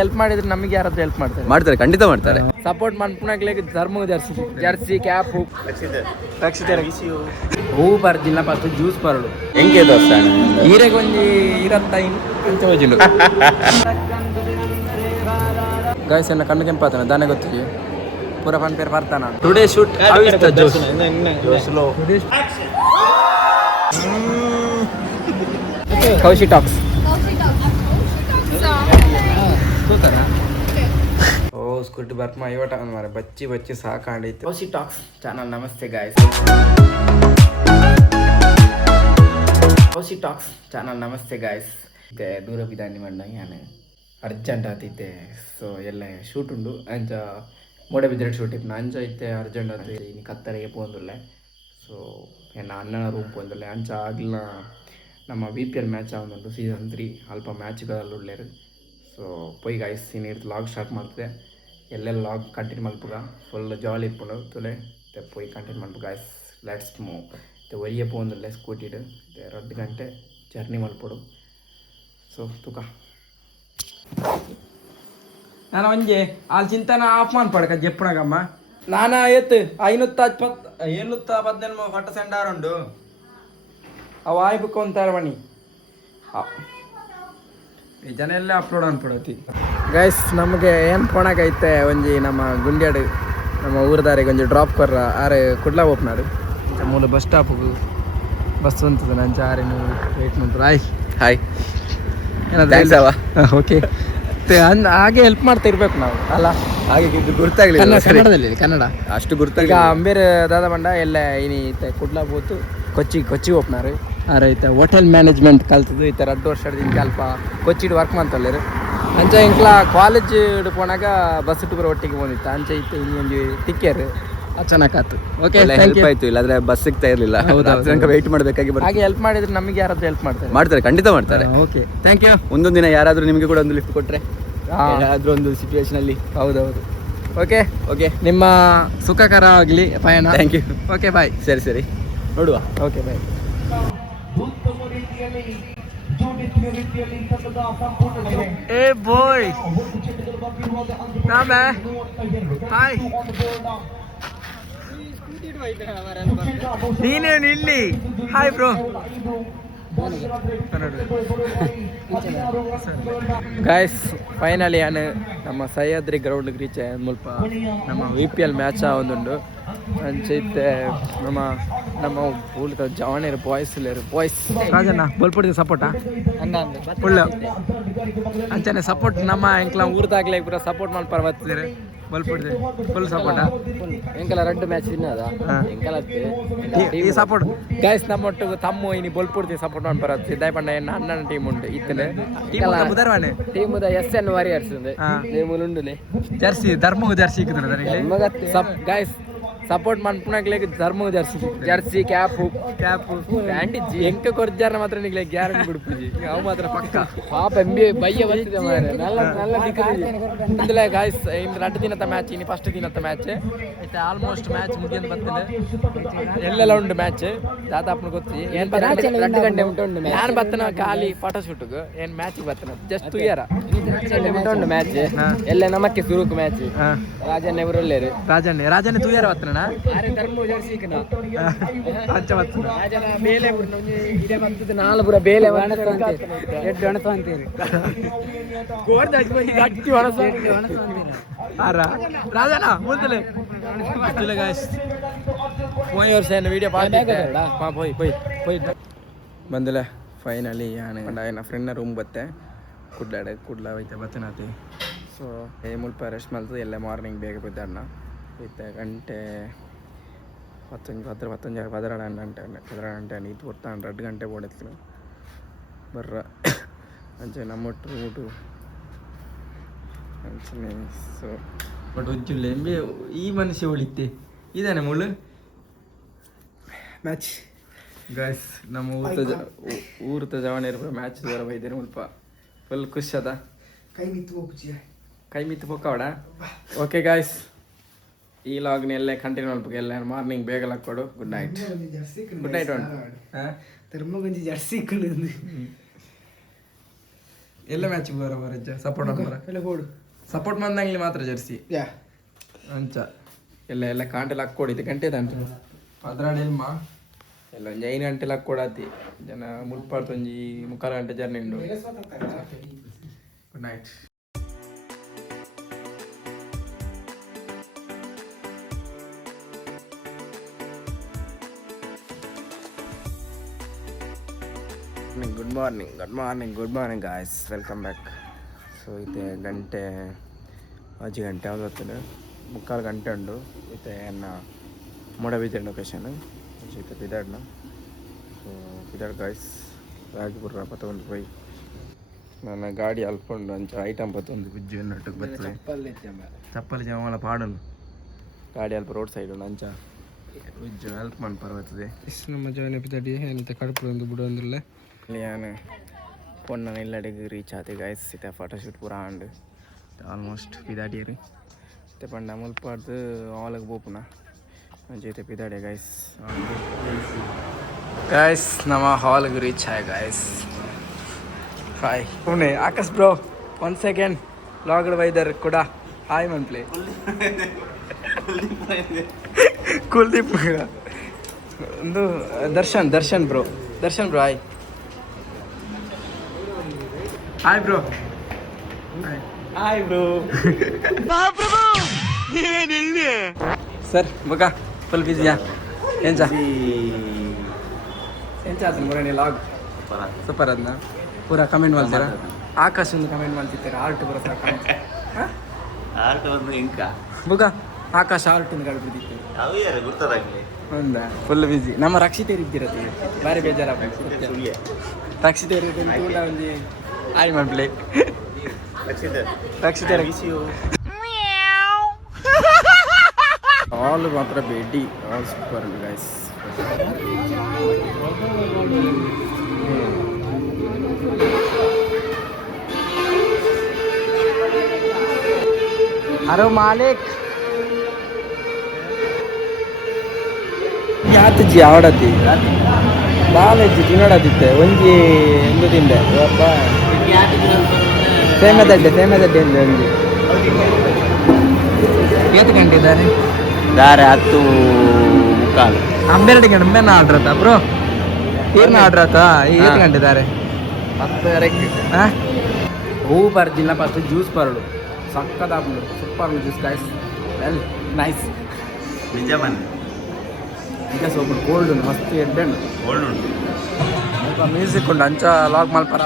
Help ಮಾಡಿದ್ರೆ ನಮಗೆ ಯಾರಾದ್ರೂ ಹೆಲ್ಪ್ ಮಾಡ್ತಾರೆ, ಖಂಡಿತ ಮಾಡ್ತಾರೆ. ಸಪೋರ್ಟ್ ಮಾಡ್ಕೊಳಕ್ಕೆ ಧರ್ಮ ಜರ್ಸಿ ಕ್ಯಾಪ್ ಹೂವು ಬರ್ದಿಲ್ಲ ಫಸ್ಟ್ ಜ್ಯೂಸ್ ಬರಡು ಹೆಂಗೆ ದೋಸ್ತ ಈರೆಗೆ ಒಂದು 25 ಅಂತ ಹೋಜಿಲು ಗಾಯ್ಸ್ ಎಲ್ಲ ಕಣ್ಣು ಕೆಂಪಾತಾನೆ ದಾನೆ ಗೊತ್ತಿದೆ ಪೂರ ಫನ್ ಪೇರ್ ಬರ್ತಾನ ಟುಡೇ ಶೂಟ್ ಕೌಶಿ ಟಾಕ್ಸ್ ಓ ಸ್ಕೂಟಿ ಬರ್ಮ ಇವಟ ಮಾರೆ ಬಚ್ಚಿ ಬಚ್ಚಿ ಸಾಕಾಂಡೈತೆ ಕೌಶಿ ಟಾಕ್ಸ್ ಚಾನಲ್ ನಮಸ್ತೆ ಗಾಯ್ಸ್ ಕೌಶಿ ಟಾಕ್ಸ್ ಚಾನಲ್ ನಮಸ್ತೆ ಗಾಯ್ಸ್ ದೂರ ಬಿದ್ದಾಂಡಿ ಮಣ್ಣ ಯಾನೆ ಅರ್ಜೆಂಟ್ ಆತೈತೆ ಸೊ ಎಲ್ಲ ಶೂಟ್ ಉಂಡು ಅಂಚ ಮೋಡ ಬಿದ್ದರೆ ಶೂಟ್ ಇತ್ತು ಅಂಚ ಐತೆ ಅರ್ಜೆಂಟ್ ಆತೈತೆ ಇನ್ನು ಕತ್ತರಿಗೆ ಪೋಂದುಲ್ಲೆ ಸೊ ಎನ್ನ ಅಣ್ಣನ ರೂಮ್ ಪೋಂದುಲ್ಲೆ ಅಂಚ ಆಗಿಲ್ಲ ನಮ್ಮ VPL ಮ್ಯಾಚ್ ಆವೊಂದುಂಡು ಸೀಸನ್ 3 ಅಲ್ಪ ಮ್ಯಾಚ್ಗಳಲ್ಲಿ ಉಳ್ಳೇರು ಸೊ ಪೊಯ್ ಗಾಯ್ಸ್ ಇನ್ನಿರ್ತು ಲಾಗ್ ಸ್ಟಾರ್ಟ್ ಮಾಡ್ತದೆ ಎಲ್ಲೆಲ್ಲ ಲಾಗ್ ಕಂಟಿನ್ಯೂ ಮಲ್ಪುಗ ಫುಲ್ ಜಾಲಿ ಇಪ್ಪುಂಡು ತುಲೆ ಪೊಯ್ ಕಂಟಿನ್ಯೂ ಮಲ್ಪು ಗಾಯ್ಸ್ ಲೆಟ್ಸ್ ಮೂವ್ ಒಯ್ಯೆ ಪೋಂದುಲ್ಲೆ ಸ್ಕೂಟಿಡು 2 ಗಂಟೆ ಜರ್ನಿ ಮಲ್ಪೊಡು ಸೊ ತುಕ ನಾನು ಒಂಜೆ ಅಲ್ಲಿ ಚಿಂತನ ಆಫ್ ಮಾಡ್ಪಡಕ ಜಪ್ಪಣಗಮ್ಮ ನಾನು ಎತ್ತು 717 ಹೊಟ್ಟ ಸೆಂಡಾರ ಉಂಡು ಅವು ಆಯ್ಬೇಕು ಅಂತಾರೆ ಬನ್ನಿ ಈ ಜನ ಎಲ್ಲ ಅಪ್ಲೋಡ್ ಅನ್ಪಡತಿ ಗೈಸ್ ನಮಗೆ ಏನು ಪೋಣಕೈತೆ ಒಂಜಿ ನಮ್ಮ ಗುಂಡ್ಯಾಡು ನಮ್ಮ ಊರದಾರಿಗೆ ಒಂಜಿ ಡ್ರಾಪ್ ಕೊರ್ರ ಆರೆ ಕುಡ್ಲ ಓಪ್ನಾಡು ಮೂಲ ಬಸ್ ಸ್ಟಾಪ್ಗೆ ಬಸ್ ಅಂತದ ನಂಚ ಆರೆ ನೀವು ವೇಟ್ ಮಾಡ್ತಾರೆ ಹಾಯ್ ಓಕೆ ಹಾಗೆ ಹೆಲ್ಪ್ ಮಾಡ್ತಾ ಇರ್ಬೇಕು ನಾವು ಅಲ್ಲ ಹಾಗೆ ಗುರ್ತಾಗ್ಲಿಲ್ಲ ಕನ್ನಡದಲ್ಲಿ ಕನ್ನಡ ಅಷ್ಟು ಗುರ್ತಾಗ ಅಂಬೇರ್ ದಾದ ಬಂಡ ಎಲ್ಲ ಇನಿ ಕುಡ್ಲ ಬೋತು ಕೊಚ್ಚಿ ಓಪ್ನಾರು ಆರೈತೆ ಹೋಟೆಲ್ ಮ್ಯಾನೇಜ್ಮೆಂಟ್ ಕಲ್ತದ್ದು ಈ ಥರ 2 ವರ್ಷದಿಂದ ಅಲ್ಪ ಕೊಚ್ಚಿಡ್ ವರ್ಕ್ ಮಾಡ್ತಲ್ಲೇರು ಅಂಚ ಇಂಕ್ಲ ಕಾಲೇಜ್ ಪೋನಾಗ ಬಸ್ ಟೂರ್ ಒಟ್ಟಿಗೆ ಬಂದಿತ್ತು ಅಂಚ ಇತ್ತು ಇನ್ನೊಂದು ತಿಕ್ಕೇರು ಚೆನ್ನಾಗಾತು ಓಕೆ ಹೆಲ್ಪ್ ಆಯ್ತು ಇಲ್ಲಾಂದ್ರೆ ಬಸ್ ಸಿಗ್ತಾ ಇರಲಿಲ್ಲ ವೆಯ್ಟ್ ಮಾಡಬೇಕಾಗಿ ಹಾಗೆ ಹೆಲ್ಪ್ ಮಾಡಿದ್ರೆ ನಮಗೆ ಯಾರಾದ್ರೂ ಹೆಲ್ಪ್ ಮಾಡ್ತಾರೆ ಖಂಡಿತ ಮಾಡ್ತಾರೆ ಓಕೆ ಥ್ಯಾಂಕ್ ಯು ಒಂದೊಂದು ದಿನ ಯಾರಾದ್ರೂ ನಿಮಗೆ ಕೂಡ ಒಂದು ಲಿಫ್ಟ್ ಕೊಟ್ರೆ ಯಾರಾದ್ರೂ ಒಂದು ಸಿಚುವೇಶನ್ ಅಲ್ಲಿ ಹೌದೌದು ಓಕೆ ನಿಮ್ಮ ಸುಖಕರ ಆಗಲಿ ಪಯಣ ಥ್ಯಾಂಕ್ ಯು ಓಕೆ ಬಾಯ್ ಸರಿ ನೋಡುವ ಓಕೆ ಬಾಯ್ ಏ ಬಾಯ್ ಹಾಯ್ ನೀನೇನು ಇಲ್ಲಿ ಹಾಯ್ ಬ್ರೋ ಗಾಯ್ಸ್ ಫೈನಲಿ ನಾನು ನಮ್ಮ ಸಹ್ಯಾದ್ರಿ ಗ್ರೌಂಡ್ಗೆ ರೀಚ್ ಮುಲ್ಪ ನಮ್ಮ VPL ಮ್ಯಾಚ್ ಒಂದುಂಡು ಅಂಚೈತೆ ನಮ್ಮ ಊಳದ ಜವಾನಿರು ಬಾಯ್ಸ್ ರಾಜಣ್ಣ ಬಲ್ಪಡ್ತೀವಿ ಸಪೋರ್ಟಾ ಒಳ್ಳೆ ಅಂಚನೆ ಸಪೋರ್ಟ್ ನಮ್ಮ ಎಂಕ್ಲ ಊರ್ದಾಗ್ಲೇ ಪೂರ ಸಪೋರ್ಟ್ ಮಾಡಿ ಬರ್ತಿದ್ದಾರೆ ಬಲ್ಪಡ್ತೀವಿ ಫುಲ್ ಸಪೋರ್ಟಾ ಎಂಕಲ 2 ಮ್ಯಾಚ್ ವಿನ್ನದ ಎಂಕಲ ಈ ಸಪೋರ್ಟ್ ಗೈಸ್ ನಮ್ಮೊಟ್ಟಿಗೆ ತಮ್ಮ ಇನಿ ಬಲ್ಪಡ್ತೀವಿ ಸಪೋರ್ಟ್ ಮಾಡಿ ಬರತ್ತೆ ದಯಪಂಡ ಎನ್ನ ಅಣ್ಣನ ಟೀಮ್ ಉಂಡು ಇತ್ತನೆ ಬುಧವಾರ ಟೀಮ್ SN ವಾರಿಯರ್ಸ್ ಉಂಡು ನೇಮುಲುಂಡುಲೆ ಜರ್ಸಿ ಧರ್ಮಗೂ ಜರ್ಸಿ ಇಕ್ಕಿದ್ರು ಗೈಸ್ ಸಪೋರ್ಟ್ ಮಾಡ್ಪುಣಕ್ಲೆ ಧರ್ಮ ಜರ್ಸಿ ಕ್ಯಾಪ್ ಪ್ಯಾಂಟ್ ಎಂಕ ಕೊರ್ಜಾರ ಮಾತ್ರ ನಿಗ್ಲೆ ಗ್ಯಾರಂಟಿ ಬಿಡ್ಪುಜಿ ಅವು ಮಾತ್ರ ಪಕ್ಕ ಪಾಪ ಬಯ್ಯ ಬಂದಿದೆ ಮಾರೆ ನಲ್ಲ ಗಾಯ್ಸ್ ಇನ್ನು 2 ದಿನದ ಮ್ಯಾಚ್ ಇನ್ನು ಫಸ್ಟ್ ದಿನದ ಮ್ಯಾಚ್ ಐತೆ ಆಲ್ಮೋಸ್ಟ್ ಮ್ಯಾಚ್ ಮುಗಿಯಂತ ಬರ್ತದೆ ಎಲ್ಲೆಲ್ಲ ಉಂಟು ಮ್ಯಾಚ್ ದಾದಾಪನ ಗೊತ್ತಿ ಏನ್ 2 ಗಂಟೆ ಉಂಟು ಯಾರು ಬರ್ತನ ಖಾಲಿ ಫೋಟೋ ಶೂಟ್ಗೆ ಏನ್ ಮ್ಯಾಚ್ ಬರ್ತನ ಜಸ್ಟ್ ತುಯ್ಯಾರ ಉಂಟು ಮ್ಯಾಚ್ ಎಲ್ಲ ನಮಕ್ಕೆ ಸುರುಕು ಮ್ಯಾಚ್ ರಾಜಣ್ಣ ಇವರು ಒಳ್ಳೆಯರು ರಾಜಣ್ಣ ತುಯ್ಯಾರ ಬರ್ತನ ಬೇಲೆ ರಾಜನ ಮುಂದಲೆ ವಿಡಿಯೋ ಬಂದಲೆ ಫೈನಲಿ ನನ್ನ ಫ್ರೆಂಡ್ನ ರೂಮ್ ಬತ್ತೆ ಕುಡ್ಲ ಹೋಯ್ತೆ ಬತ್ತನಾತಿ ಸೊ ಮುಲ್ಪ ರೆಸ್ಟ್ ಮಾಡ್ತದೆ ಎಲ್ಲ ಮಾರ್ನಿಂಗ್ ಬೇಗ ಬಿದ್ದಣ್ಣ ಐತೆ ಗಂಟೆ 12 ನೀತು ಬರ್ತಾನೆ 2 ಗಂಟೆ ಓಡಿತ್ತು ಬರ್ರ ಅಂಚೆ ನಮ್ಮೊಟ್ಟು ಊಟು ಅಂಚನೆ ಸೊ ಬಟ್ ಒಂಚೂರು ಎಂಬಿ ಈ ಮನುಷ್ಯ ಉಳಿತೆ ಇದಾನೆ ಮುಳ್ಳು ಮ್ಯಾಚ್ ಗಾಯ್ಸ್ ನಮ್ಮ ಊರ್ತ ಜವಾನಿಯರು ಮ್ಯಾಚ್ ದೂರ ಬೈದೇನೆ ಮುಲ್ಪ ಫುಲ್ ಖುಷಿ ಅದ ಕೈ ಮಿತ್ತು ಪೊಕ್ಕವಡ ಓಕೆ ಗಾಯ್ಸ್ ಈ ಲಾಗ್ನ ಎಲ್ಲೇ ಕಂಟಿನ್ಯೂ ಮಾಡ್ಬೇಕು ಎಲ್ಲ ಮಾರ್ನಿಂಗ್ ಬೇಗ ಕೊಡು ಗುಡ್ ನೈಟ್ ಎಲ್ಲ ಮ್ಯಾಚಿಗೆ ಬರ ಸಪೋರ್ಟ್ ಸಪೋರ್ಟ್ ಮಂದಂಗ್ಲಿ ಮಾತ್ರ ಜರ್ಸಿ ಅಂಚ ಎಲ್ಲ ಎಲ್ಲ ಕಾಂಟೆಲ್ಲ ಹಾಕ್ಕೊಡಿದ್ದು ಗಂಟೆ ದಂಟು ಅದ್ರಾಡೆಲ್ಮ ಎಲ್ಲ ಒಂದು 5 ಗಂಟೆಲ್ಲ ಹಾಕ್ಕೊಡತಿ ಜನ ಮುಲ್ಪಾಡ್ತೊಂಜಿ 3/4 ಗಂಟೆ ಜರ್ನಿ ಉಂಡು. Good night. Good morning guys, welcome back. So ಇದು ಗಂಟೆ ಅಜ್ಜಿ ಗಂಟೆ ಯಾವ್ದು ಹೊತ್ತಿನ 3/4 ಗಂಟೆ ಉಂಡು. ಇತ್ತೆ ಎನ್ನ ಮೊಡ ಬಿದ್ದಾಡ್ ಲೊಕೇಶನ್ ಇತ್ತೆ ಬಿದ್ದಾಡ್ನ. ಸೊ ಬಿದ್ದಾಡ್ ಗಾಯ್ಸ್ ರಾಜಪುರ ಪತ್ತೊಂದು ಪೈ ನನ್ನ ಗಾಡಿ ಅಲ್ಪುಂಡು ಅಂಚ ಐಟಮ್ ಪತ್ತೊಂದು ಗುಜ್ಜು ನಟ್ಟಿಗೆ ಬರ್ತದೆ. ಚಪ್ಪಲಿ ಜಮಾಲ ಪಾಡನು ಗಾಡಿ ಅಲ್ಪ ರೋಡ್ ಸೈಡ್ ಉಂಡು ಅಂಚ ಗುಜ್ಜು ಹೆಲ್ಪ್ ಮಾಡಿ ಪರ್ವತ್ತದೆ. ಇಷ್ಟು ನಮ್ಮ ಜವನೆ ಬಿದ್ದಾಡಿ ಏನಂತ ಕಡುಪು ಒಂದು ಬಿಡೋಂದಿಲ್ಲ. ನಾನು ಪೊನ್ನ ಇಲ್ಲಡಿಗೆ ರೀಚ್ ಆದೆ ಗಾಯ್ಸ್. ಇತ್ತೆ ಫೋಟೋಶೂಟ್ ಪೂರ ಆಂಡು ಆಲ್ಮೋಸ್ಟ್ ಪಿದಾಡಿರಿ ಇತ್ತೆ ಪಂಡ ಮುಲ್ಪಾಡ್ದು ಹಾಲಿಗೆ ಬೋಪುನ ಜೊತೆ ಪಿದಾಡೆ ಗಾಯ್ಸ್ ನಮ್ಮ ಹಾಲ್ಗೆ ರೀಚ್ ಆಯ್ guys. Hi Pune Akash bro 1 second ಲಾಗಡ್ ವೈದರ್ ಕೂಡ ಹಾಯ್ ಮನ್ಪ್ಲೆ ಕುಲ್ದೀಪ್ ಒಂದು Darshan bro hi bro sir ಬೊಕ ಫುಲ್ ಬಿಸಿಯಾ ಎಂಚ ಆತನ ಮೊರನೆ ಲಾಗ್ ಸೂಪರ್ ಅದನ್ನ ಪೂರ ಕಮೆಂಟ್ ಮಾಡ್ತೀರಾ? ಆಕಾಶ್ ಒಂದು ಕಮೆಂಟ್ ಮಾಡ್ತಿರ್ತಾರೆ ಆರ್ಟ್ ಪೂರ ಆರ್ಟ್ ಒಂದು ಇಂಕ ಬುಗ ಆಕಾಶ್ ಆರ್ಟ್ ಒಂದು ಕಳ್ಬಿಡ್ತಿತ್ತು ಹೌದಾ? ಫುಲ್ ಬಿಸಿ. ನಮ್ಮ ರಕ್ಷಿತೇರು ಇದ್ದಿರತ್ತೆ ಬಾರಿ ಬೇಜಾರಾಗ್ಬೇಕು. ರಕ್ಷಿತೇರು ಒಂದು ಆಯ್ ಮಾಡ್ಲಿ ರಕ್ಷಿತೇರ ಆಲ್ ಮಾತ್ರ ಬೇಡಿ all super guys. Arrow Malik ಯಾತಜ್ಜಿ ಆವಡತಿ ಬಾಲಜ್ಜಿ ತಿನ್ನೋಡದಿತ್ತೆ ಒಂಜಿ ಎಂದು ತಿಂದೆ ಒಬ್ಬ ಸೇಮದಡ್ಡೆ ಅಂದೆ ಒಂಜಿ. ಎಷ್ಟು ಗಂಟೆ ಇದ್ದಾರೆ? 10:15 12 ಗಂಟೆ ಮೇನ ಆರ್ಡ್ರ್ ಆತ ಬ್ರೋ ಏನ ಆರ್ಡ್ರ್ ಆತ? ಎಷ್ಟು ಗಂಟೆ ಇದ್ದಾರೆ? 10:30 ಹಾಂ ಹೂವು ಬರ್ಜಿಲ್ಲ ಫಸ್ಟ್ ಜ್ಯೂಸ್ ಬರಡು ಸಕ್ಕದಾಗ್ಲು super juice guys well nice ನಿಜ ಬನ್ನಿ ಈಗ ಸ್ವಲ್ಪ ಕೋಲ್ಡ್ ಉಂಟು ಮಸ್ತ್ ಎಡ್ಡೆಂಡು ಕೋಲ್ಡ್ ಉಂಟು ಸ್ವಲ್ಪ ಮ್ಯೂಸಿಕ್ ಉಂಟು ಅಂಚ ಲಾಗ್ ಮಲ್ಪರ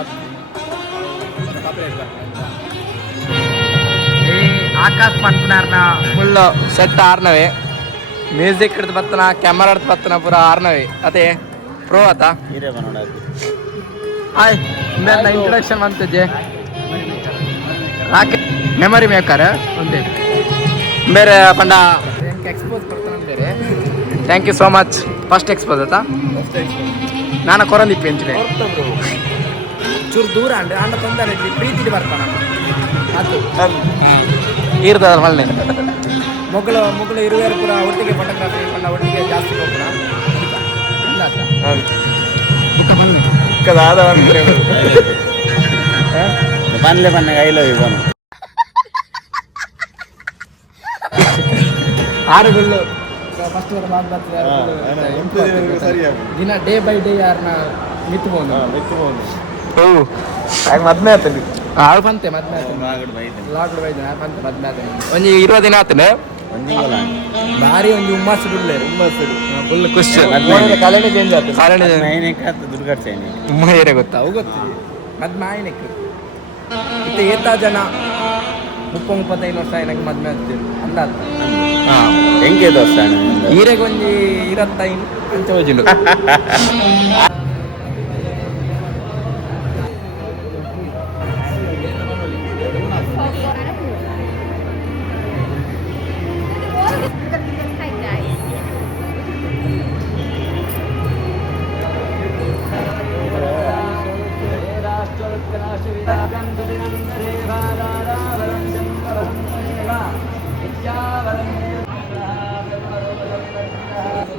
ಆಕಾಶ್ ಪಂಪನಾರ್ನ ಫುಲ್ ಸೆಟ್ ಆರ್ನವೆ ಮ್ಯೂಸಿಕ್ ಹಿಡ್ದು ಬತ್ತನ ಕ್ಯಾಮರಾ ಹಿಡ್ದು ಬತ್ತನ ಪೂರ ಆರ್ನವೆ ಅದೇ ಪ್ರೋ ಆತ ಹಾಯ್ ನನ್ನ ಇಂಟ್ರೊಡಕ್ಷನ್ ಬಂತಜ್ಜೆ ರಾಕೆ ಮೆಮೊರಿ ಮೇಕರ್ ಒಂದೇ ಬೇರೆ ಪಂಡ ಎಕ್ಸ್ಪೋಸ್ ಬರ್ತಾನೆ ಬೇರೆ. Thank you so much. First expose ಆಯ್ತಾ? ನಾನು ಕೊರಂದಿಪ್ಪಿ ಅಂತೀನಿ ಚೂರು ದೂರ ಅಂಡೆ ಅಂಡ ತೊಂದರೆ ಪ್ರೀತಿಲಿ ಬರ್ತಾನ ಅದು ಇರ್ತದಲ್ಲ ಮಲ್ಲೆ ಮೊಗಲು ಇರುವೇರು ಪೂರ ಒಟ್ಟಿಗೆ ಫೋಟೋಗ್ರಾಫಿ ಪಂಡ ಒಟ್ಟಿಗೆ ಜಾಸ್ತಿ ಹೋಗ್ಪುರ ಬನ್ಲೆ ಬನ್ನಾಗ ಐ ಲವ್ ಯು ಬನ್ನು ಆರುಗಳು ಫಸ್ಟ್ ದಿನ ಡೇ ಬೈ ಡೇ ಯಾರನ್ನ ಮಿತ್ಬೋದು ಮದ್ಮೆ ಆತನಿ ಆಳು ಬಂತೆ ಮದ್ಮೆ ಲಾಗ್ಡು ಬೈದ ಬಂತೆ ಮದ್ಮೆ ಆತನಿ ಒಂಜಿ 20 ದಿನ ಆತನೆ ಭಾರಿ ಒಂದು ಹುಮ್ಮಸ್ಸು ಫುಲ್ ಖುಷಿ ಕಲೆನೇ ಚೇಂಜ್ ಆಯ್ತು. ದುರ್ಗಾಡ್ಸೇನೆ ಉಮ್ಮಯ್ಯರೇ ಗೊತ್ತಾ ಅವು ಗೊತ್ತಿದೆ ಮದ್ಮೆ ಆಯ್ನಕ್ಕೆ ಇತ್ತೆ ಏತಾ ಜನ 30-35 ವರ್ಷ ಏನಕ್ಕೆ ಮದ್ಮೆ ಆಗ್ತಿದ್ರು ಅಂದ ಹೆಂಗೆ ದೋಸ್ತ ಈರೆಗೊಂಜಿ 25 ಅಂಚ ಹೋಜಿಂಡು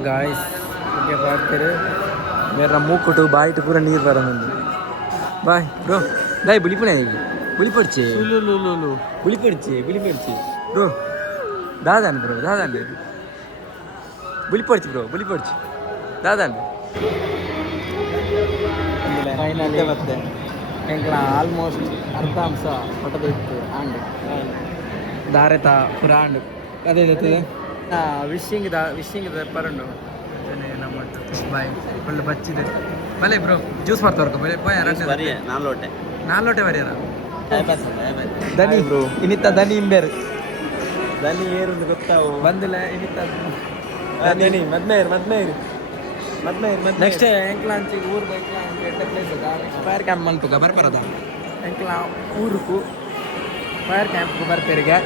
गाइस क्या बात करे मेरा मुंह कुटू बाइट पूरा नीर बरा bye bro. Dai, beli pun lagi. Beli perci. Lu. Beli perci. Bro. Dadan bro. Beli perci bro. Dadan. Finally. Engla almost ಅರ್ಧ ಅಂಶ ಹೊಟ್ಟದಿತ್ತು ಆಂಡ್ ದಾರೆತ ಪುರ ಆಂಡ್ ಅದೇ ಇರ್ತದೆ ವಿಶಿಂಗ್ ಪರಂಡು ನಮ್ಮ ಬಾಯ್ ಫುಲ್ ಬಚ್ಚಿದೆ ಬಲೆ ಬ್ರೋ ಜ್ಯೂಸ್ ಮಾಡ್ತಾರ ಬಾಯ್ ನಾಲ್ಕು ವರಿಯರ ದನಿ ಬ್ರೋ ಇನ್ನಿತ್ತ ದನಿ ಇಂಬೇರು ದನಿ ಏರು ಗೊತ್ತಾವು ಬಂದಿಲ್ಲ ಇನ್ನಿತ್ತ ದನಿ ಮದ್ಮೇರ್ ನೆಕ್ಸ್ಟ್ ಎಂಕ್ಲ ಅಂಚಿಗೆ ಊರು ಎಂಕ್ಲ ಎಂಟ ಪ್ಲೇಸ್ ಅದ ನೆಕ್ಸ್ಟ್ ಫೈರ್ ಕ್ಯಾಂಪ್ ಮಲ್ಪುಗ ಬರ್ಬರದ ಎಂಕ್ಲ ಊರುಕು ಫೈರ್ ಕ್ಯಾಂಪ್ಗೆ ಬರ್ಪೇರಿಗೆ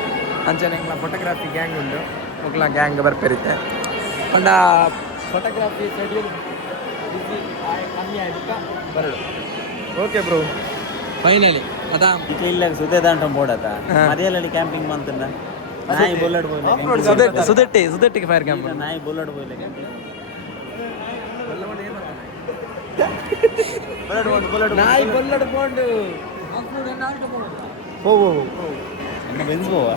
ಅಂಚನೆ ಎಂಕ್ಲ ಫೋಟೋಗ್ರಾಫಿ ಗ್ಯಾಂಗ್ ಉಂಡು ಒಕ್ಲ ಗ್ಯಾಂಗ್ ಬರ್ಪೇರಿತ್ತೆ ಅಂಡ ಫೋಟೋಗ್ರಾಫಿ ಶೆಡ್ಯೂಲ್ ಬಿಸಿ ಕಮ್ಮಿ ಆಯ್ತು ಬರಡು ಓಕೆ ಬ್ರೋ ಫೈನಲಿ ಅದ ಇಲ್ಲ ಸುದೇ ದಾಂಟ ಬೋಡತ ಮರಿಯಲಲ್ಲಿ ಕ್ಯಾಂಪಿಂಗ್ ಮಂತಂದ ನಾಯಿ ಬುಲ್ಲಡ್ ಬೋಯ್ಲೆ ಸುದಟ್ಟಿಗೆ ಫೈರ್ ಕ್ಯಾಂಪ್ ನಾಯಿ ಬುಲ್ಲಡ್ ಬೋಯ್ಲೆ ನಾಯಿ ಬಲ್ಲಡ್ ಕೊಂಡು ಹೋ ಬೆನ್ಸ್ಬೋವಾ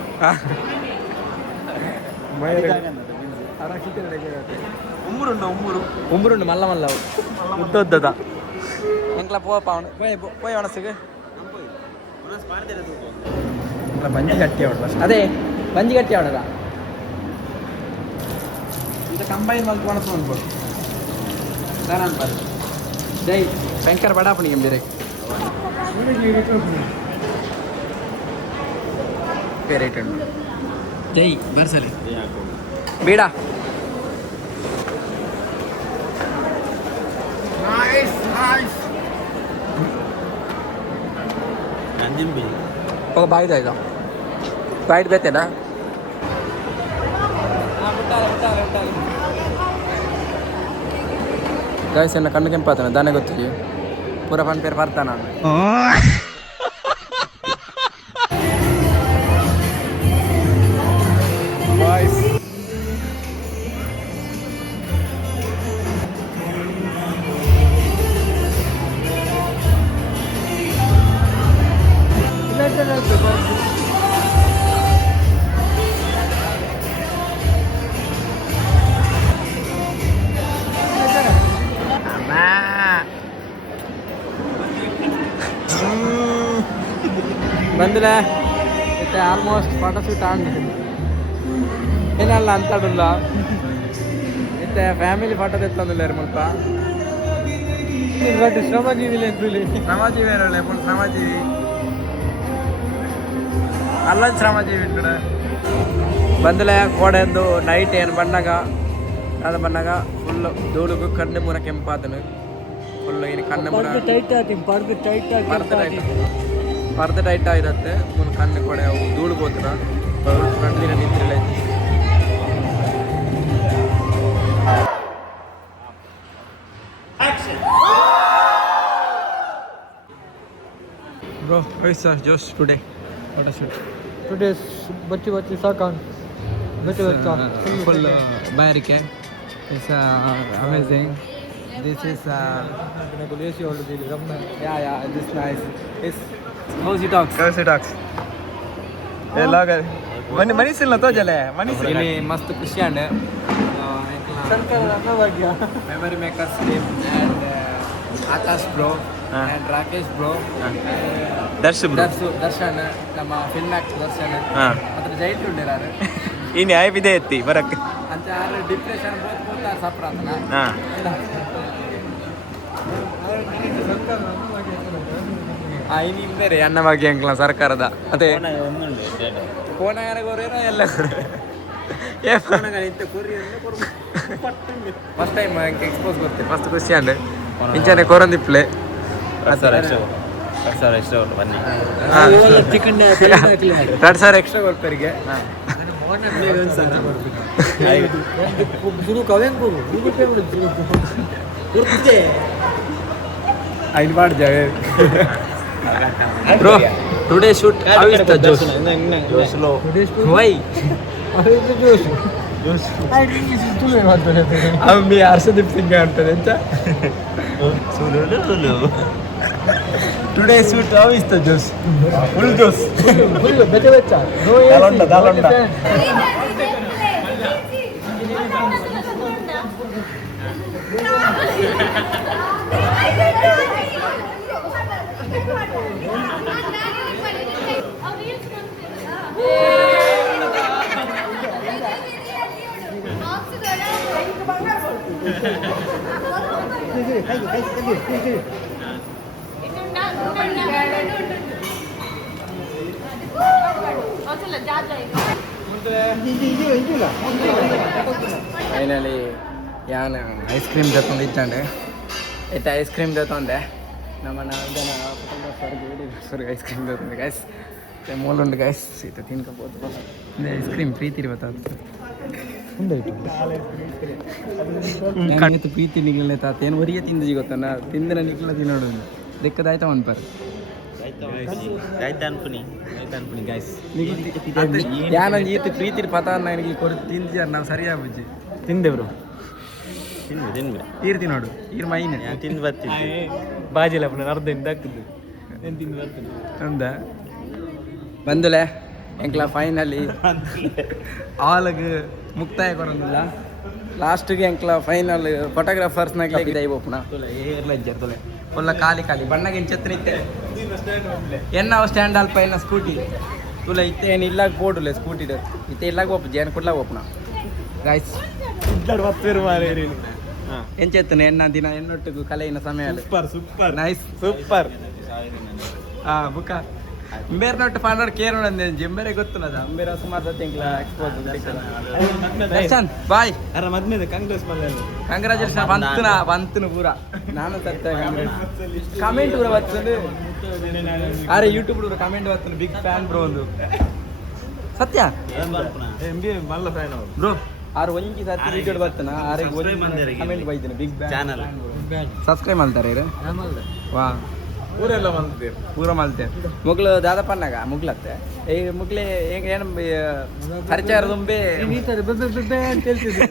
ಉಮ್ಮರುಂಡು ಮಲ್ಲ ಮಲ್ಲ ಉದ್ದದ ಎಂಕ್ಲ ಪೋಪ ಅವನು ಪೋಯ್ ಒಣಸಿಗೆ ಬಂಜಿ ಗಟ್ಟಿ ಅವಳು ಅದೇ ಬಂಜಿ ಗಟ್ಟಿ ಅವಳದ ಇದು ಕಂಬೈನ್ ಮಲ್ತು ಒಣಸು ಅನ್ಬೋದು ದಾರಾನ್ ಬಾರಿ ಜೈ ಭಯಂಕರ ಬಡಾಪಣಿಗೆ ಬೇರೆ ರೇಟ್ ಉಂಟು ಜೈ ಬರ್ಸಲಿ ಬೇಡ ఒక బాయిదా ఇదా బయట పెట్టేనా ಗೈಸ್ ಎನ್ನ ಕಣ್ಣು ಕೆಂಪಾತಾನೆ ದಾನೆ ಗೊತ್ತಿಲ್ಲ ಪೂರ ಪನ್ ಪೇರು ಬರ್ತಾನ ಬಂದಿಲ್ಲ ಮತ್ತೆ ಆಲ್ಮೋಸ್ಟ್ ಫೋಟೋ ಶೂಟ್ ಆಗಿ ಏನಲ್ಲ ಅಂತಾಡಲ್ಲ ಮತ್ತೆ ಫ್ಯಾಮಿಲಿ ಫೋಟೋ ತೆತ್ತಂದಿಲ್ಲ ಸ್ವಲ್ಪ ಶ್ರಮಜೀವಿ ಶ್ರಮಜೀವಿ ಏನಲ್ಲ ಶ್ರಮಜೀವಿ ಅಲ್ಲ ಶ್ರಮಜೀವಿ ಕಡೆ ಬಂದಿಲ್ಲ ಕೋಡೆಂದು ನೈಟ್ ಏನು ಬಂದಾಗ ಅದು ಬಂದಾಗ ಫುಲ್ಲು ಧೂಳುಗು ಕಣ್ಣು ಮುರ ಕೆಂಪಾದನು ಫುಲ್ಲು ಏನು ಕಣ್ಣು ಮುರ ಪರ್ದೆ ಟೈಟ್ ಆಗಿರುತ್ತೆ ಮುನ್ ಕಣ್ಣು ಕೊಡೆ ಅವು ಧೂಳು ಹೋತ್ರ ಫ್ರಂಟ್ ದಿನ ನಿಂತಿರಲ್ಲ ಬ್ರೋ ವೈಸ್ ಸರ್ ಜೋಸ್ today photo shoot Today's bachchi sakan. Full barricade. It's amazing. This is yeah. This nice. It's how's it talks. ಎಲ್ಲ ಮನಸ್ಸಿಲ್ಲ ತೋಜಲೆ ಮನಸ್ಸಿಲ್ಲ ಇಲ್ಲಿ ಮಸ್ತ್ ಖುಷಿ and memory makers team and Akash bro and Rakesh bro Darshan ನಮ್ಮ ಫಿಲ್ಮ್ ಆಕ್ಟರ್ ದರ್ಶನ್ ಮಾತ್ರ ಜೈಟ್ ಉಂಡಿರಾರು ಇನ್ನು ಆಯ್ಬಿದೆ ಎತ್ತಿ ಬರಕ್ಕೆ ಅಂತ ಯಾರು ಡಿಪ್ರೆಷನ್ ಬೋತಾರ ಸಪ್ರಾತನ ಇನ್ನು ಹಿಂದೆ ರೀ ಅನ್ನವಾಗಿ ಅಂಕಲ ಸರ್ಕಾರದ ಅದೇ ಫೋನಾಗರಗೋರೇನೋ ಎಲ್ಲ ಫಸ್ಟ್ ಟೈಮ್ ಎಕ್ಸ್ಪೋಸ್ ಗೊತ್ತಿಲ್ಲ ಫಸ್ಟ್ ಖುಷಿ ಅಂಡ್ ಇಂಚಾನೆ ಕೊರಂದಿಪ್ಲೆ Chicken 2,000 ಎಕ್ಸ್ಟ್ರಾ ಕೊಡ್ತಾರಿಗೆ ಐದು ಮಾಡಿದ್ದೇವೆ ಬ್ರೋ ಟುಡೇ ಶೂಟ್ ವೈ మీ హర్షదీప్ సింగ్ అంటది ఎంత today sweet how is the juice full juice Full ಬೆಚ್ಚ ಬೆಚ್ಚ. No AC, ದಾಲೊಂಡ. only fan. Finally ಯಾನ್ ಐಸ್ ಕ್ರೀಮ್ ತಗೊಂಡು ಇತ್ತಂಡೆ ಆಯ್ತು ಐಸ್ ಕ್ರೀಮ್ ತಗೊಂಡೆ ನಮ್ಮ 4 ಜನ ಕುಟುಂಬ ಸ್ವರ್ಗ ಐಸ್ ಕ್ರೀಮ್ ತಗೊಂಡೆ ಗೈಸ್ ಮೂಲುಂಡು ಗೈಸ್ ಸೀತ ತಿನ್ಕೋಬೋದು ಐಸ್ ಕ್ರೀಮ್ ಪ್ರೀತಿ ಇರ್ಬೋದು ಕಣ್ಣಿತ್ತು ಪ್ರೀತಿ ನಿಗ್ಲೇ ತಾತ ಏನು ಹೊರಿಗೆ ತಿಂದಿಜಿ ಗೊತ್ತಾನ ತಿಂದಿನ ನಿಗ್ಲ ತಿನ್ನೋಡು ಲೆಕ್ಕದಾಯ್ತಾ ಒನ್ಪರ್ ಯಾನಂದು ಈತ ಪ್ರೀತಿ ಪತ ನನಗೆ ಕೊಡು ತಿಂದಿ ನಾವು ಸರಿಯಾಗಿ ಬುಜ್ಜಿ ತಿಂದೆವ್ರು ಈರ್ ತಿನ್ನೋಡು ಈರ್ ಮೈನ್ ತಿಂದು ಬರ್ತಿದ್ದೆ ಬಾಜಿಲ್ಲ ಪುನಃ ಅರ್ಧ ಹಾಕಿದ್ದು ಏನು ತಿಂದು ಬರ್ತದೆ ಅಂದ ಬಂದುಲೆ ಎಂಕ್ಲ ಫೈನಲಿ ಆಲ್ಗೆ ಮುಕ್ತಾಯ ಕೊಡೋದಿಲ್ಲ ಲಾಸ್ಟ್ಗೆ ಎಂಕ್ಲ ಫೈನಲ್ ಫೋಟೋಗ್ರಾಫರ್ಸ್ನಾಗ್ಲೇ ದೈವಪ್ಪನ ತುಲೆ ಏರ್ಲಜ್ಜರ್ ತುಲೆ ಒಲ್ಲ ಖಾಲಿ ಬಣ್ಣಗೆ ಛತ್ರ ಇತ್ತೆ ಎನ್ನ ಸ್ಟ್ಯಾಂಡ್ ಅಲ್ಪ ಎನ್ನ ಸ್ಕೂಟಿ ತುಲೆ ಇತ್ತೆ ಏನು ಇಲ್ಲಾಗ ಬೋಡುಲೆ ಸ್ಕೂಟಿ ಇತ್ತೆ ಇಲ್ಲಾಗ ಒಪ್ಪ ಜೇನು ಕೊಡ್ಲಾಗ ಒಪ್ಪನ ಗಾಯ್ಸ್ ಎಂಚೆತ್ತನೆ ಎನ್ನ ದಿನ ಎನ್ನೊಟ್ಟಿಗೂ ಕಲೆಯಿನ ಸಮಯ ಸೂಪರ್ ನೈಸ್ ಸೂಪರ್ ಬುಕ್ಕ ಅಂಬೇರ್ ನೋಟ್ಟು ಪಾಂಡೋಡ್ ಕೇರ್ ನೋಡಂದೆ ಜಿಂಬೇರೆ ಗೊತ್ತುನದ ಅಂಬೇರ ಸುಮಾರು ಸತಿ ಎಂಕ್ಲ ಎಕ್ಸ್ಪೋಸ್ ಬಾಯ್ ಅರ ಮದ್ಮೇಲೆ ಕಾಂಗ್ರೆಸ್ ಕಂಗ್ರಾಚುಲೇಷನ್ ಬಂತನು ಪೂರ ನಾನು ಸತ್ತ ಕಮೆಂಟ್ ಪೂರ ಬರ್ತದೆ ಅರೆ ಯೂಟ್ಯೂಬ್ ಪೂರ ಕಮೆಂಟ್ ಬರ್ತದೆ ಬಿಗ್ ಫ್ಯಾನ್ ಬ್ರೋ ಒಂದು ಸತ್ಯ ಮಲ್ಲ ಫ್ಯಾನ್ ಅವರು ಬ್ರೋ ಆರು ಒಂಜಿ ಸತಿ ವಿಡಿಯೋ ಬರ್ತಾನ ಆರೆ ಕಮೆಂಟ್ ಬೈತೀನಿ ಬಿಗ್ ಚಾನಲ್ ಸಬ್ಸ್ಕ್ರೈಬ್ ಮಾಡ್ತಾರೆ ವಾ ಊರೆಲ್ಲ ಬಂದಿದೆ ಪೂರ ಮಲ್ತೆ ಮುಗ್ಲು ದಾದಪ್ಪನಾಗ ಮುಗ್ಲತ್ತೆ ಈ ಮುಗ್ಲೆ ಹೆಂಗ ಏನು ಪರಿಚಯ ತುಂಬೆ ಈ ಥರ ಬೆಬ್ಬೆ ಅಂತ ಹೇಳ್ತಿದ್ದೆ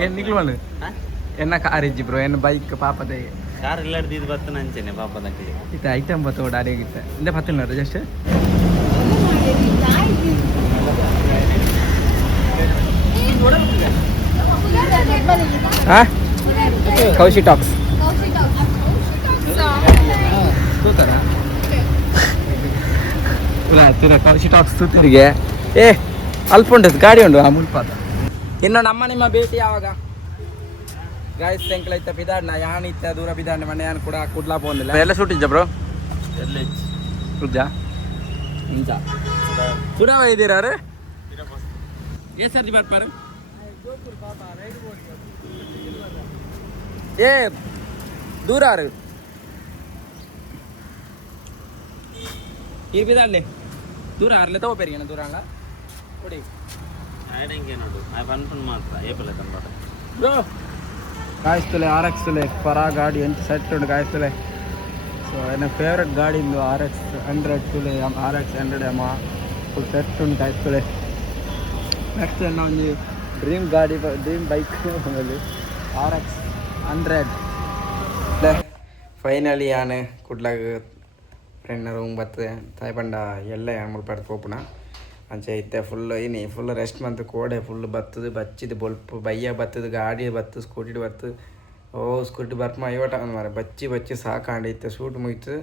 ಏನು ನಿಗ್ಲು ಎನ್ನ ಕಾರ್ ಇಜ್ಜಿ ಬ್ರೋ ಏನು ಬೈಕ್ ಪಾಪದೆ ಕಾರ್ ಇಲ್ಲಾರ್ದು ಇದು ಬರ್ತಾನೆ ಅಂಚೆನೆ ಪಾಪದಕ್ಕೆ ಇತ್ತ ಐಟಮ್ ಬತ್ತೋಡು ಅಡಿಯಾಗಿತ್ತ ಇಂದ ಪತ್ತಿಲ್ಲ ಜಸ್ಟ್ ಹಾಂ ಕೌಶಿ ಟಾಕ್ಸ್ ಕೌಶಿ ಟಾಕ್ಸ್ ಸುತ್ತಿರಿಗೆ ಏ ಅಲ್ಪ ಉಂಟು ಗಾಡಿ ಉಂಟು ಆ ಮುಲ್ಪಾದ ಇನ್ನು ನಮ್ಮ ನಿಮ್ಮ ಭೇಟಿ ಯಾವಾಗ ಗಾಯಸ್ ಸಂಕಲ ಇತ್ತ ಬಿದಾಡ್ನ ಯಾನ್ ಇತ್ತ ದೂರ ಬಿದಾಡ್ನ ಮನೆ ಯಾನ್ ಕೂಡ ಕುಡ್ಲಾ ಬಂದಿಲ್ಲ ಎಲ್ಲ ಸುಟ್ಟಿದ್ದ ಬ್ರೋ ಸುಜ್ಜಾ ಇಂಚ ಸುಡಾವ ಇದ್ದೀರಾ ಏ ಸರ್ದಿ ಬರ್ಪಾರು ಏ ದೂರ ಈ ಬಿದಾಡ್ಲಿ ದೂರ ಆರ್ಲೆ ತಗೋಪೇರಿಗೇನ ದೂರ ಅಲ್ಲ ಕೊಡಿ ಆಡಂಗೆ ನೋಡು ಆ ಪನ್ಪನ್ ಮಾತ್ರ ಏಪಲ್ಲ ತಂಬಾಟ ಬ್ರೋ ಕಾಯಿಸ್ತಲೆ RX ಪರ ಗಾಡಿ ಎಂಟು ಸೆಟ್ ಉಂಟು ಕಾಯಿಸ್ತಲೆ ಸೊ ನನ್ನ ಫೇವ್ರೆಟ್ ಗಾಡಿ ಇಂದು RX 100 ತುಲೆ RX 100 M full set ಉಂಟು ಕಾಯಿಸ್ತಲೆ ನೆಕ್ಸ್ಟ್ ನನ್ನ ಒಂದು ಡ್ರೀಮ್ ಗಾಡಿ ಡ್ರೀಮ್ ಬೈಕ್ ಆಮೇಲೆ RX 100 ಫೈನಲಿ ಯಾನೆ ಕುಡ್ಲಾಗ ಫ್ರೆಂಡ್ ರೂಮ್ ಬರ್ತದೆ ತಾಯಿ ಪಂಡ ಎಲ್ಲ ಮುಲ್ಪಾಡ್ದು ಪೋಪುಣ ಅಂಚೆ ಇತ್ತೆ ಫುಲ್ ರೆಸ್ಟ್ ಮಂತ್ ಕೋಡೆ ಫುಲ್ ಬತ್ತದು ಬಚ್ಚಿದು ಬೊಲ್ಪ ಬಯ್ಯ ಬತ್ತದು ಗಾಡಿ ಬತ್ತು ಸ್ಕೂಟಿ ಬರ್ತದೆ ಓ ಸ್ಕೂಟಿ ಬರ್ಪ ಐವಟ ಅಂದ್ ಮಾರ ಬಚ್ಚಿ ಸಾಕಾಂಡಿತ್ತೆ ಸೂಟ್ ಮುಗಿತು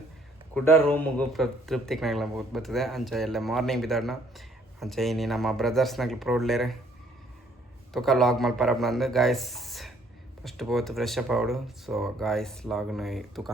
ಕುಡ್ಡ ರೂಮಿಗೂ ತೃಪ್ತಿಗೆ ನಾಗಲ ಬರ್ತದೆ ಅಂಚೆ ಎಲ್ಲ ಮಾರ್ನಿಂಗ್ ಬಿದ್ದಾಡ್ನ ಅಂಚೆ ಇನ್ನು ನಮ್ಮ ಬ್ರದರ್ಸ್ನಾಗ್ಲಿ ಪ್ರೌಡ್ಲೇರೆ ತುಕ ಲಾಗ್ ಮಲ್ಪಾರ ಬಂದು ಗಾಯ್ಸ್ ಫಸ್ಟ್ ಹೋತು ಫ್ರೆಶ್ ಅಪ್ ಆವಡು ಸೊ ಗಾಯ್ಸ್ ಲಾಗ್ನ ತುಕ